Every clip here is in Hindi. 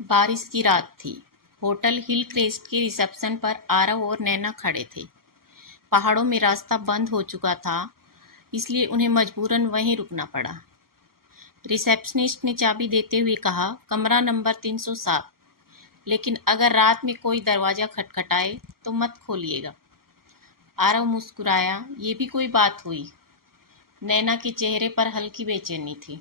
बारिश की रात थी। होटल हिल क्रेस्ट के रिसेप्शन पर आरव और नैना खड़े थे। पहाड़ों में रास्ता बंद हो चुका था, इसलिए उन्हें मजबूरन वहीं रुकना पड़ा। रिसेप्शनिस्ट ने चाबी देते हुए कहा, कमरा नंबर 307, लेकिन अगर रात में कोई दरवाज़ा खटखटाए तो मत खोलिएगा। आरव मुस्कुराया, ये भी कोई बात हुई। नैना के चेहरे पर हल्की बेचैनी थी।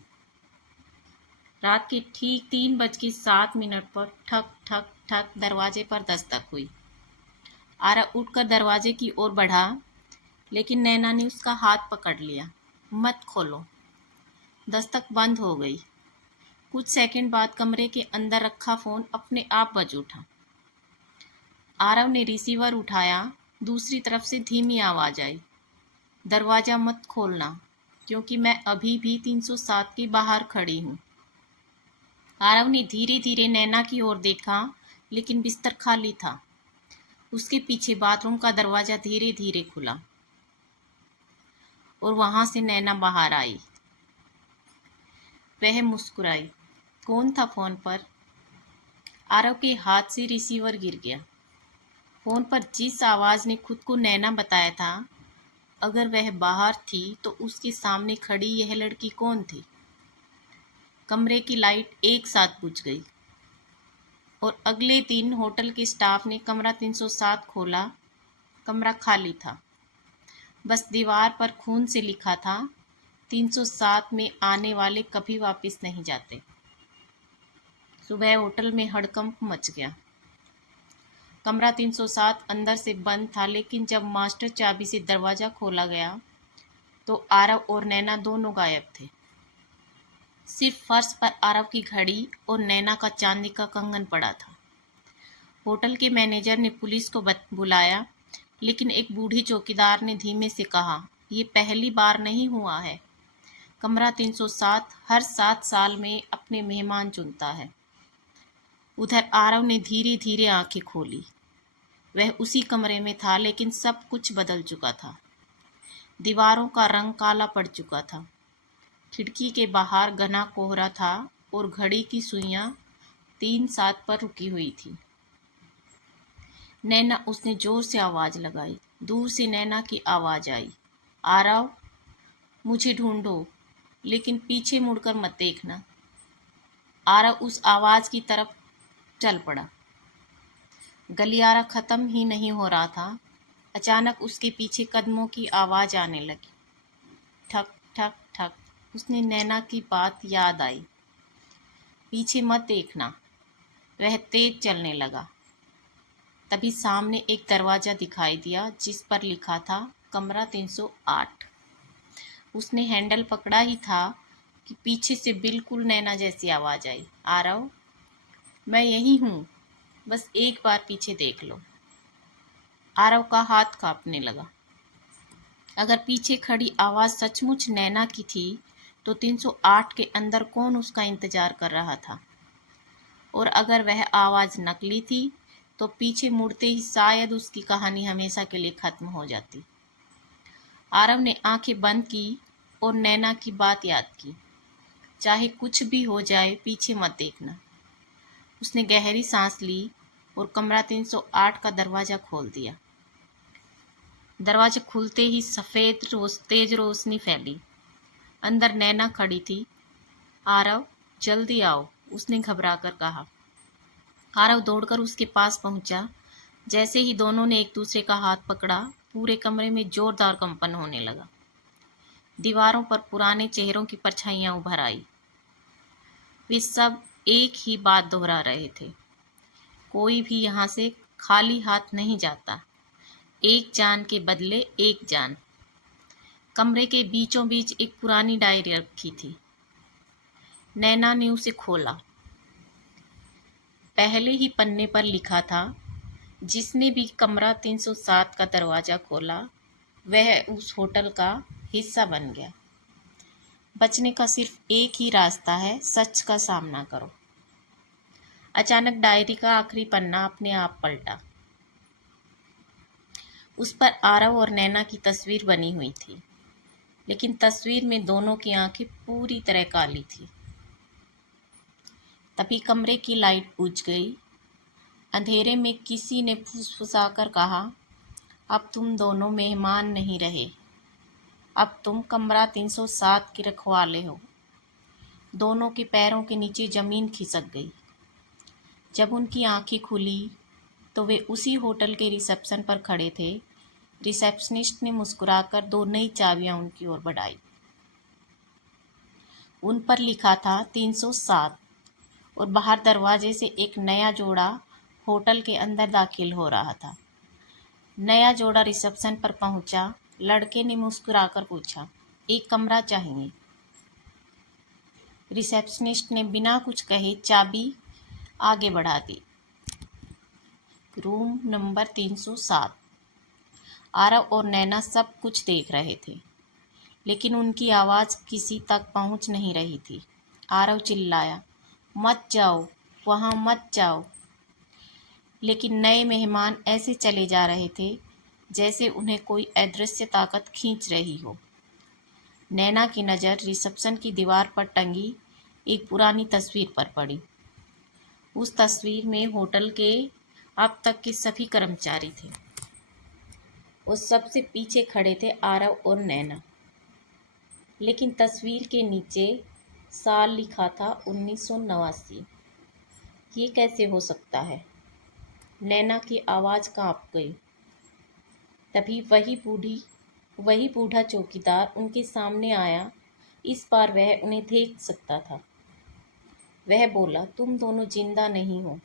रात के ठीक 3:07 पर ठक ठक ठक दरवाजे पर दस्तक हुई। आरव उठकर दरवाजे की ओर बढ़ा, लेकिन नैना ने उसका हाथ पकड़ लिया। मत खोलो। दस्तक बंद हो गई। कुछ सेकंड बाद कमरे के अंदर रखा फोन अपने आप बज उठा। आरव ने रिसीवर उठाया। दूसरी तरफ से धीमी आवाज आई, दरवाजा मत खोलना, क्योंकि मैं अभी भी 307 के बाहर खड़ी हूँ। आरव ने धीरे धीरे नैना की ओर देखा, लेकिन बिस्तर खाली था। उसके पीछे बाथरूम का दरवाजा धीरे धीरे खुला और वहां से नैना बाहर आई। वह मुस्कुराई। कौन था फोन पर? आरव के हाथ से रिसीवर गिर गया। फोन पर जिस आवाज ने खुद को नैना बताया था, अगर वह बाहर थी तो उसके सामने खड़ी यह लड़की कौन थी? कमरे की लाइट एक साथ बुझ गई और अगले दिन होटल के स्टाफ ने कमरा 307 खोला। कमरा खाली था। बस दीवार पर खून से लिखा था, 307 में आने वाले कभी वापस नहीं जाते। सुबह होटल में हड़कंप मच गया। कमरा 307 अंदर से बंद था, लेकिन जब मास्टर चाबी से दरवाज़ा खोला गया तो आरव और नैना दोनों गायब थे। सिर्फ फर्श पर आरव की घड़ी और नैना का चांदी का कंगन पड़ा था। होटल के मैनेजर ने पुलिस को बुलाया, लेकिन एक बूढ़ी चौकीदार ने धीमे से कहा, ये पहली बार नहीं हुआ है। कमरा 307 हर 7 साल में अपने मेहमान चुनता है। उधर आरव ने धीरे धीरे आंखें खोली। वह उसी कमरे में था, लेकिन सब कुछ बदल चुका था। दीवारों का रंग काला पड़ चुका था। खिड़की के बाहर घना कोहरा था और घड़ी की सुइयां 3:07 पर रुकी हुई थी। नैना, उसने जोर से आवाज लगाई। दूर से नैना की आवाज आई, आरव, मुझे ढूंढो, लेकिन पीछे मुड़कर मत देखना। आरव उस आवाज की तरफ चल पड़ा। गलियारा खत्म ही नहीं हो रहा था। अचानक उसके पीछे कदमों की आवाज आने लगी। ठक ठक ठक। उसने नैना की बात याद आई, पीछे मत देखना। वह तेज चलने लगा। तभी सामने एक दरवाजा दिखाई दिया, जिस पर लिखा था कमरा 308। उसने हैंडल पकड़ा ही था कि पीछे से बिल्कुल नैना जैसी आवाज आई, आरव, मैं यही हूँ, बस एक बार पीछे देख लो। आरव का हाथ कांपने लगा। अगर पीछे खड़ी आवाज सचमुच नैना की थी, तो 308 के अंदर कौन उसका इंतजार कर रहा था? और अगर वह आवाज नकली थी, तो पीछे मुड़ते ही शायद उसकी कहानी हमेशा के लिए खत्म हो जाती। आरव ने आंखें बंद की और नैना की बात याद की, चाहे कुछ भी हो जाए, पीछे मत देखना। उसने गहरी सांस ली और कमरा 308 का दरवाजा खोल दिया। दरवाजा खुलते ही तेज रोशनी फैली। अंदर नैना खड़ी थी। आरव, जल्दी आओ, उसने घबराकर कहा। आरव दौड़कर उसके पास पहुंचा। जैसे ही दोनों ने एक दूसरे का हाथ पकड़ा, पूरे कमरे में जोरदार कंपन होने लगा। दीवारों पर पुराने चेहरों की परछाइयां उभर आई। वे सब एक ही बात दोहरा रहे थे, कोई भी यहाँ से खाली हाथ नहीं जाता। एक जान के बदले एक जान। कमरे के बीचों बीच एक पुरानी डायरी रखी थी। नैना ने उसे खोला। पहले ही पन्ने पर लिखा था, जिसने भी कमरा 307 का दरवाज़ा खोला, वह उस होटल का हिस्सा बन गया। बचने का सिर्फ एक ही रास्ता है, सच का सामना करो। अचानक डायरी का आखिरी पन्ना अपने आप पलटा। उस पर आरव और नैना की तस्वीर बनी हुई थी, लेकिन तस्वीर में दोनों की आंखें पूरी तरह काली थी। तभी कमरे की लाइट बुझ गई। अंधेरे में किसी ने फुसफुसाकर कहा, अब तुम दोनों मेहमान नहीं रहे, अब तुम कमरा 307 के रखवाले हो। दोनों के पैरों के नीचे जमीन खिसक गई। जब उनकी आंखें खुली तो वे उसी होटल के रिसेप्शन पर खड़े थे। रिसेप्शनिस्ट ने मुस्कुराकर 2 नई चाबियां उनकी ओर बढ़ाई। उन पर लिखा था 307 और बाहर दरवाजे से एक नया जोड़ा होटल के अंदर दाखिल हो रहा था। नया जोड़ा रिसेप्शन पर पहुंचा। लड़के ने मुस्कुराकर पूछा, एक कमरा चाहिए। रिसेप्शनिस्ट ने बिना कुछ कहे चाबी आगे बढ़ा दी। Room number 307। आरव और नैना सब कुछ देख रहे थे, लेकिन उनकी आवाज़ किसी तक पहुंच नहीं रही थी। आरव चिल्लाया, मत जाओ, वहां मत जाओ। लेकिन नए मेहमान ऐसे चले जा रहे थे जैसे उन्हें कोई अदृश्य ताकत खींच रही हो। नैना की नज़र रिसेप्शन की दीवार पर टंगी एक पुरानी तस्वीर पर पड़ी। उस तस्वीर में होटल के अब तक के सभी कर्मचारी थे। उस सबसे पीछे खड़े थे आरव और नैना। लेकिन तस्वीर के नीचे साल लिखा था 1989। ये कैसे हो सकता है? नैना की आवाज़ कांप गई। तभी वही बूढ़ा चौकीदार उनके सामने आया। इस बार वह उन्हें देख सकता था। वह बोला, तुम दोनों जिंदा नहीं हो।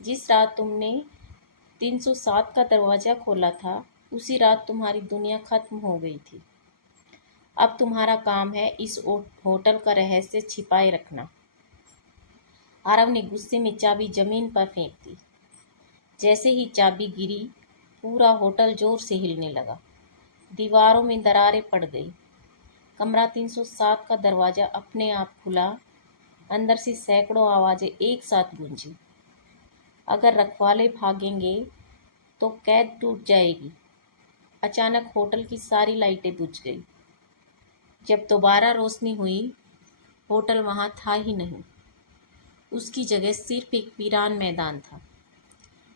जिस रात तुमने 307 का दरवाज़ा खोला था, उसी रात तुम्हारी दुनिया खत्म हो गई थी। अब तुम्हारा काम है इस होटल का रहस्य छिपाए रखना। आरव ने गुस्से में चाबी जमीन पर फेंक दी। जैसे ही चाबी गिरी, पूरा होटल जोर से हिलने लगा। दीवारों में दरारें पड़ गई। कमरा 307 का दरवाज़ा अपने आप खुला। अंदर से सैकड़ों आवाज़ें एक साथ गूंजी। अगर रखवाले भागेंगे तो कैद टूट जाएगी। अचानक होटल की सारी लाइटें बुझ गई। जब दोबारा रोशनी हुई, होटल वहाँ था ही नहीं। उसकी जगह सिर्फ एक वीरान मैदान था।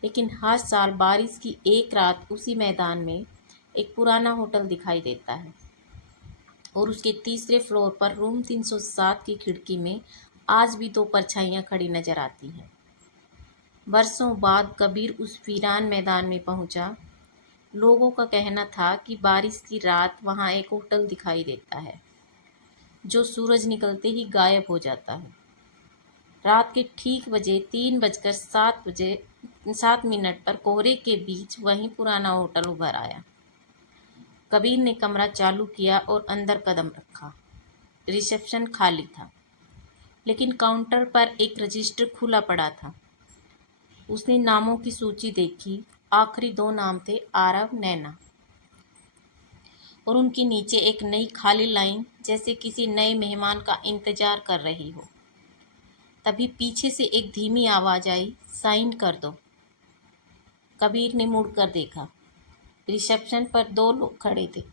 लेकिन हर साल बारिश की एक रात उसी मैदान में एक पुराना होटल दिखाई देता है और उसके तीसरे फ्लोर पर रूम 307 की खिड़की में आज भी 2 परछाइयाँ खड़ी नजर आती हैं। बरसों बाद कबीर उस वीरान मैदान में पहुंचा। लोगों का कहना था कि बारिश की रात वहां एक होटल दिखाई देता है जो सूरज निकलते ही गायब हो जाता है। रात के ठीक बजे 3:07 पर कोहरे के बीच वही पुराना होटल उभर आया। कबीर ने कमरा चालू किया और अंदर कदम रखा। रिसेप्शन खाली था, लेकिन काउंटर पर एक रजिस्टर खुला पड़ा था। उसने नामों की सूची देखी। आखिरी 2 नाम थे आरव, नैना, और उनके नीचे एक नई खाली लाइन, जैसे किसी नए मेहमान का इंतजार कर रही हो। तभी पीछे से एक धीमी आवाज़ आई, साइन कर दो। कबीर ने मुड़कर देखा। रिसेप्शन पर 2 लोग खड़े थे।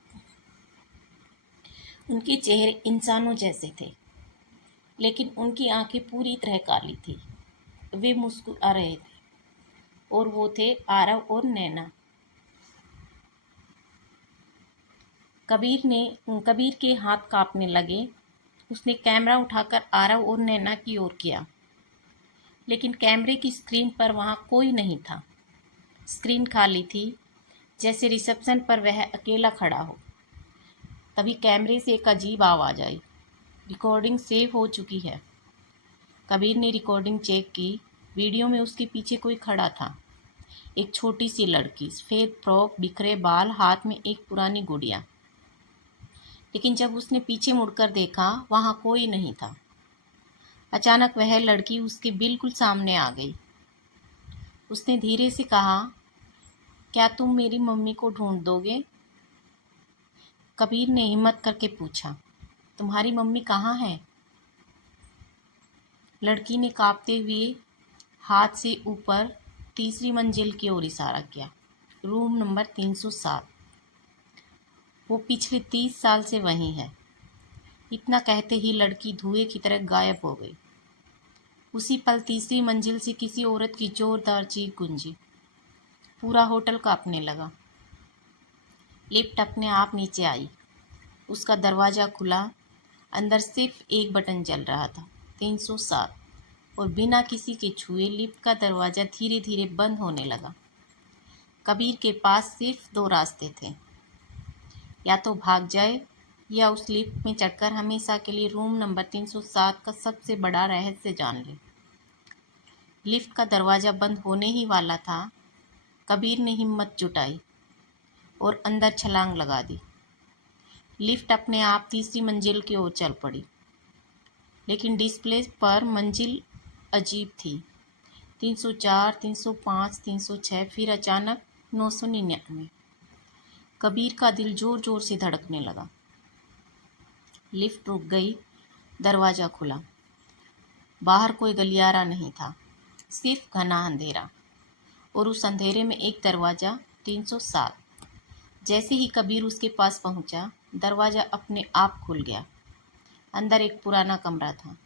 उनके चेहरे इंसानों जैसे थे, लेकिन उनकी आंखें पूरी तरह काली थी। वे मुस्कुरा रहे थे और वो थे आरव और नैना। कबीर के हाथ कांपने लगे। उसने कैमरा उठाकर आरव और नैना की ओर किया, लेकिन कैमरे की स्क्रीन पर वहां कोई नहीं था। स्क्रीन खाली थी, जैसे रिसेप्शन पर वह अकेला खड़ा हो। तभी कैमरे से एक अजीब आवाज़ आई, रिकॉर्डिंग सेव हो चुकी है। कबीर ने रिकॉर्डिंग चेक की। वीडियो में उसके पीछे कोई खड़ा था, एक छोटी सी लड़की, सफ़ेद फ्रॉक, बिखरे बाल, हाथ में एक पुरानी गुड़िया। लेकिन जब उसने पीछे मुड़कर देखा, वहां कोई नहीं था। अचानक वह लड़की उसके बिल्कुल सामने आ गई। उसने धीरे से कहा, क्या तुम मेरी मम्मी को ढूंढ दोगे? कबीर ने हिम्मत करके पूछा, तुम्हारी मम्मी कहाँ है? लड़की ने कांपते हुए हाथ से ऊपर तीसरी मंजिल की ओर इशारा किया। Room number 307। वो पिछले 30 साल से वहीं है। इतना कहते ही लड़की धुएं की तरह गायब हो गई। उसी पल तीसरी मंजिल से किसी औरत की जोरदार चीख गूंजी। पूरा होटल कांपने लगा। लिफ्ट अपने आप नीचे आई। उसका दरवाज़ा खुला। अंदर सिर्फ एक बटन जल रहा था, 307, और बिना किसी के छुए लिफ्ट का दरवाज़ा धीरे धीरे बंद होने लगा। कबीर के पास सिर्फ दो रास्ते थे, या तो भाग जाए या उस लिफ्ट में चढ़कर हमेशा के लिए रूम नंबर 307 का सबसे बड़ा रहस्य जान ले। लिफ्ट का दरवाज़ा बंद होने ही वाला था। कबीर ने हिम्मत जुटाई और अंदर छलांग लगा दी। लिफ्ट अपने आप तीसरी मंजिल की ओर चल पड़ी, लेकिन डिस्प्ले पर मंजिल अजीब थी। 304, 305, 306, फिर अचानक 999। कबीर का दिल जोर जोर से धड़कने लगा। लिफ्ट रुक गई। दरवाज़ा खुला। बाहर कोई गलियारा नहीं था, सिर्फ घना अंधेरा, और उस अंधेरे में एक दरवाज़ा, 307। जैसे ही कबीर उसके पास पहुंचा, दरवाज़ा अपने आप खुल गया। अंदर एक पुराना कमरा था।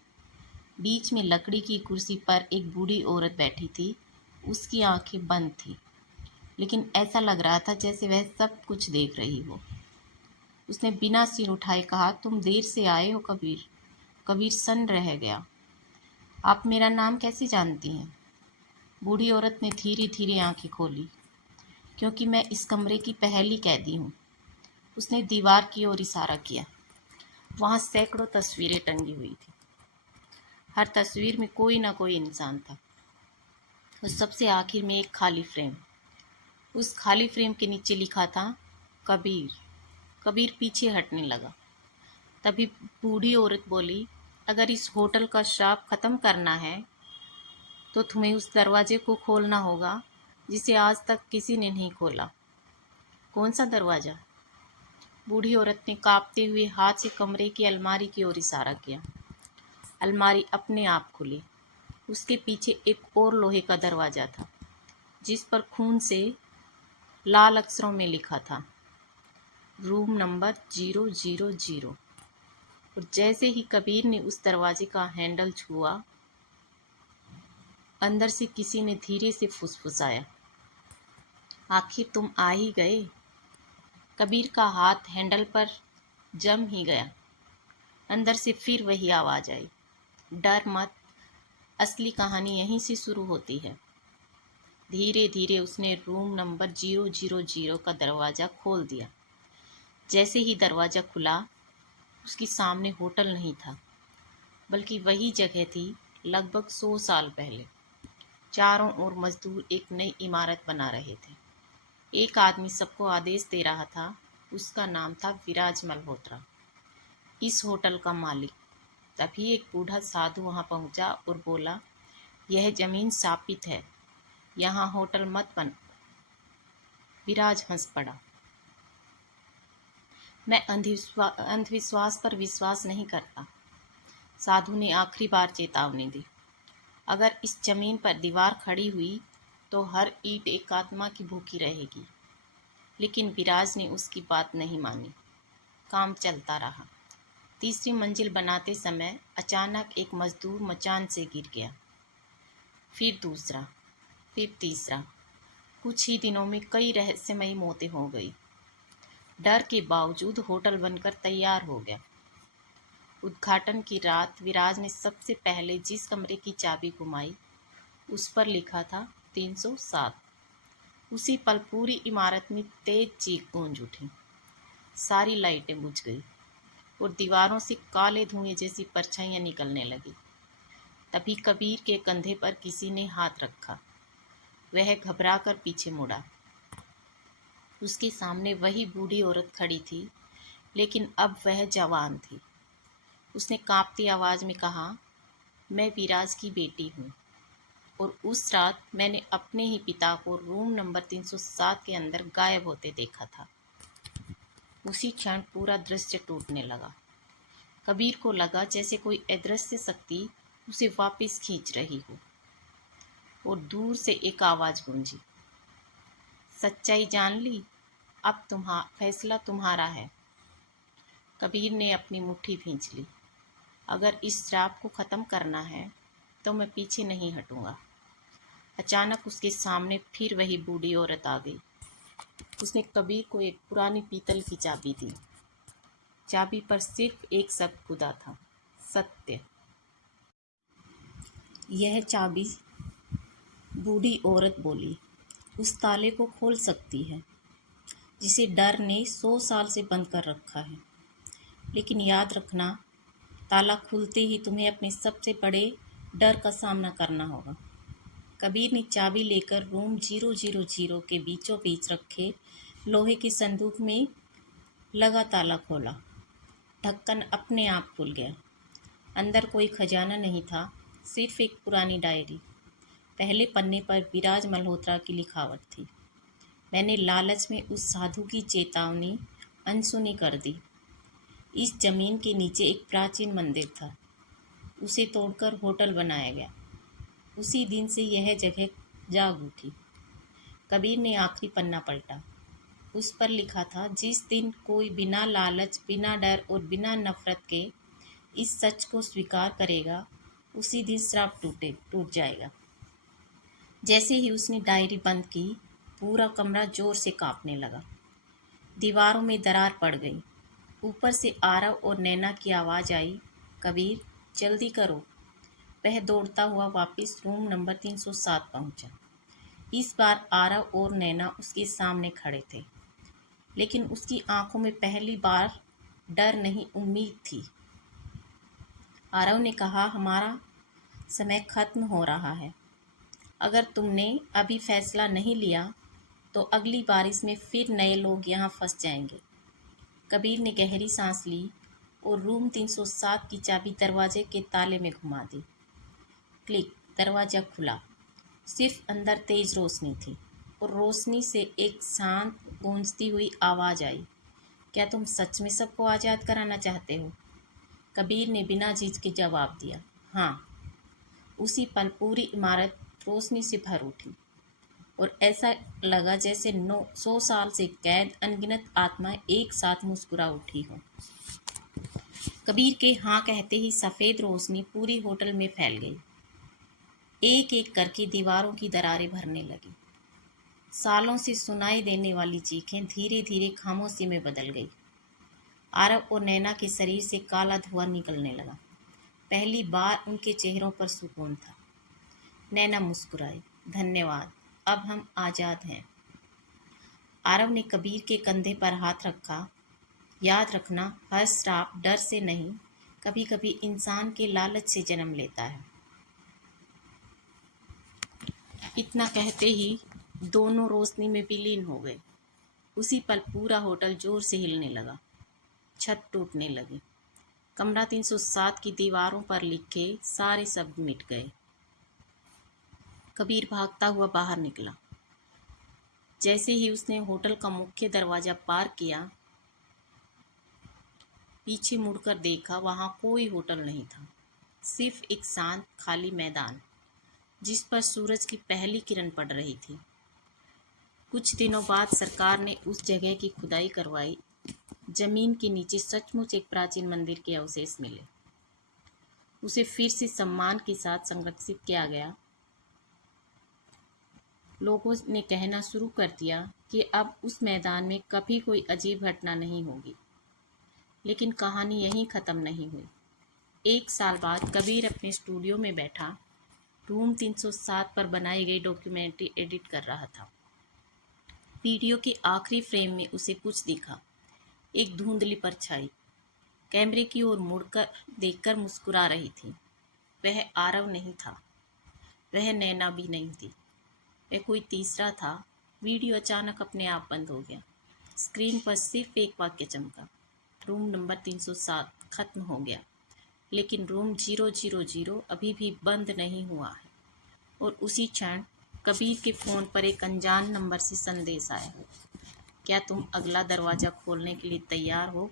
बीच में लकड़ी की कुर्सी पर एक बूढ़ी औरत बैठी थी। उसकी आंखें बंद थी, लेकिन ऐसा लग रहा था जैसे वह सब कुछ देख रही हो। उसने बिना सिर उठाए कहा, तुम देर से आए हो कबीर। कबीर सन्न रह गया। आप मेरा नाम कैसे जानती हैं? बूढ़ी औरत ने धीरे धीरे आंखें खोली। क्योंकि मैं इस कमरे की पहली कैदी हूँ। उसने दीवार की ओर इशारा किया। वहाँ सैकड़ों तस्वीरें टंगी हुई थी। हर तस्वीर में कोई ना कोई इंसान था, और सबसे आखिर में एक खाली फ्रेम। उस खाली फ्रेम के नीचे लिखा था, कबीर। कबीर पीछे हटने लगा। तभी बूढ़ी औरत बोली, अगर इस होटल का श्राप खत्म करना है तो तुम्हें उस दरवाजे को खोलना होगा जिसे आज तक किसी ने नहीं खोला। कौन सा दरवाज़ा? बूढ़ी औरत ने कांपते हुए हाथ से कमरे की अलमारी की ओर इशारा किया। अलमारी अपने आप खुली। उसके पीछे एक और लोहे का दरवाज़ा था, जिस पर खून से लाल अक्षरों में लिखा था, रूम नंबर 000। और जैसे ही कबीर ने उस दरवाजे का हैंडल छुआ, अंदर से किसी ने धीरे से फुसफुसाया, आखिर तुम आ ही गए। कबीर का हाथ हैंडल पर जम ही गया। अंदर से फिर वही आवाज़ आई, डर मत, असली कहानी यहीं से शुरू होती है। धीरे धीरे उसने रूम नंबर 000 का दरवाज़ा खोल दिया। जैसे ही दरवाज़ा खुला, उसके सामने होटल नहीं था, बल्कि वही जगह थी लगभग 100 साल पहले। चारों ओर मजदूर एक नई इमारत बना रहे थे। एक आदमी सबको आदेश दे रहा था। उसका नाम था विराज मल्होत्रा, इस होटल का मालिक। तभी एक बूढ़ा साधु वहां पहुंचा और बोला, यह जमीन शापित है, यहाँ होटल मत बन। विराज हंस पड़ा। मैं अंधविश्वास पर विश्वास नहीं करता। साधु ने आखिरी बार चेतावनी दी। अगर इस जमीन पर दीवार खड़ी हुई तो हर ईंट एक आत्मा की भूखी रहेगी। लेकिन विराज ने उसकी बात नहीं मानी। काम चलता रहा। तीसरी मंजिल बनाते समय अचानक एक मजदूर मचान से गिर गया। फिर दूसरा, फिर तीसरा। कुछ ही दिनों में कई रहस्यमयी मौतें हो गई। डर के बावजूद होटल बनकर तैयार हो गया। उद्घाटन की रात विराज ने सबसे पहले जिस कमरे की चाबी घुमाई, उस पर लिखा था 307। उसी पल पूरी इमारत में तेज चीख गूंज उठी। सारी लाइटें बुझ गई और दीवारों से काले धुएं जैसी परछाइयां निकलने लगी। तभी कबीर के कंधे पर किसी ने हाथ रखा। वह घबराकर पीछे मुड़ा। उसके सामने वही बूढ़ी औरत खड़ी थी, लेकिन अब वह जवान थी। उसने कांपती आवाज में कहा, मैं विराज की बेटी हूँ, और उस रात मैंने अपने ही पिता को रूम नंबर 307 के अंदर गायब होते देखा था। उसी क्षण पूरा दृश्य टूटने लगा। कबीर को लगा जैसे कोई अदृश्य शक्ति उसे वापस खींच रही हो, और दूर से एक आवाज गूंजी, सच्चाई जान ली, अब फैसला तुम्हारा है। कबीर ने अपनी मुट्ठी भींच ली। अगर इस श्राप को खत्म करना है तो मैं पीछे नहीं हटूंगा। अचानक उसके सामने फिर वही बूढ़ी औरत आ गई। उसने कबीर को एक पुरानी पीतल की चाबी दी। चाबी पर सिर्फ एक शब्द खुदा था, सत्य। यह चाबी, बूढ़ी औरत बोली, उस ताले को खोल सकती है जिसे डर ने 100 साल से बंद कर रखा है। लेकिन याद रखना, ताला खुलते ही तुम्हें अपने सबसे बड़े डर का सामना करना होगा। कबीर ने चाबी लेकर रूम 000 के बीचों बीच रखे लोहे के संदूक में लगा ताला खोला। ढक्कन अपने आप खुल गया। अंदर कोई खजाना नहीं था, सिर्फ एक पुरानी डायरी। पहले पन्ने पर विराज मल्होत्रा की लिखावट थी। मैंने लालच में उस साधु की चेतावनी अनसुनी कर दी। इस जमीन के नीचे एक प्राचीन मंदिर था, उसे तोड़कर होटल बनाया गया। उसी दिन से यह जगह जाग उठी। कबीर ने आखिरी पन्ना पलटा। उस पर लिखा था, जिस दिन कोई बिना लालच, बिना डर और बिना नफरत के इस सच को स्वीकार करेगा, उसी दिन श्राप टूट जाएगा। जैसे ही उसने डायरी बंद की, पूरा कमरा जोर से कांपने लगा। दीवारों में दरार पड़ गई। ऊपर से आरव और नैना की आवाज़ आई, कबीर जल्दी करो। वह दौड़ता हुआ वापस रूम नंबर 307 पहुंचा। इस बार आरव और नैना उसके सामने खड़े थे, लेकिन उसकी आंखों में पहली बार डर नहीं, उम्मीद थी। आरव ने कहा, हमारा समय खत्म हो रहा है। अगर तुमने अभी फैसला नहीं लिया तो अगली बारिश में फिर नए लोग यहाँ फंस जाएंगे। कबीर ने गहरी सांस ली और रूम 307 की चाबी दरवाजे के ताले में घुमा दी। क्लिक, दरवाज़ा खुला। सिर्फ अंदर तेज रोशनी थी और रोशनी से एक शांत गूंजती हुई आवाज़ आई, क्या तुम सच में सबको आज़ाद कराना चाहते हो? कबीर ने बिना झिझके जवाब दिया, हाँ। उसी पल पूरी इमारत रोशनी से भर उठी और ऐसा लगा जैसे 100 साल से कैद अनगिनत आत्माएं एक साथ मुस्कुरा उठी हों। कबीर के हाँ कहते ही सफ़ेद रोशनी पूरी होटल में फैल गई। एक एक करके दीवारों की दरारें भरने लगी। सालों से सुनाई देने वाली चीखें धीरे धीरे खामोशी में बदल गई। आरव और नैना के शरीर से काला धुआं निकलने लगा। पहली बार उनके चेहरों पर सुकून था। नैना मुस्कुराई, धन्यवाद, अब हम आज़ाद हैं। आरव ने कबीर के कंधे पर हाथ रखा, याद रखना, हर श्राप डर से नहीं, कभी कभी इंसान के लालच से जन्म लेता है। इतना कहते ही दोनों रोशनी में विलीन हो गए। उसी पल पूरा होटल जोर से हिलने लगा। छत टूटने लगी। कमरा 307 की दीवारों पर लिखे सारे शब्द मिट गए। कबीर भागता हुआ बाहर निकला। जैसे ही उसने होटल का मुख्य दरवाज़ा पार किया, पीछे मुड़कर देखा, वहाँ कोई होटल नहीं था। सिर्फ एक शांत खाली मैदान जिस पर सूरज की पहली किरण पड़ रही थी। कुछ दिनों बाद सरकार ने उस जगह की खुदाई करवाई। जमीन के नीचे सचमुच एक प्राचीन मंदिर के अवशेष मिले। उसे फिर से सम्मान के साथ संरक्षित किया गया। लोगों ने कहना शुरू कर दिया कि अब उस मैदान में कभी कोई अजीब घटना नहीं होगी। लेकिन कहानी यहीं ख़त्म नहीं हुई। 1 साल बाद कबीर अपने स्टूडियो में बैठा रूम 307 पर बनाई गई डॉक्यूमेंट्री एडिट कर रहा था। वीडियो के आखिरी फ्रेम में उसे कुछ दिखा, एक धुंधली परछाई कैमरे की ओर मुड़कर देखकर मुस्कुरा रही थी। वह आरव नहीं था, वह नैना भी नहीं थी, वह कोई तीसरा था। वीडियो अचानक अपने आप बंद हो गया। स्क्रीन पर सिर्फ एक वाक्य चमका, रूम नंबर 307 खत्म हो गया, लेकिन रूम 000 अभी भी बंद नहीं हुआ है। और उसी क्षण कबीर के फ़ोन पर एक अनजान नंबर से संदेश आया, क्या तुम अगला दरवाज़ा खोलने के लिए तैयार हो?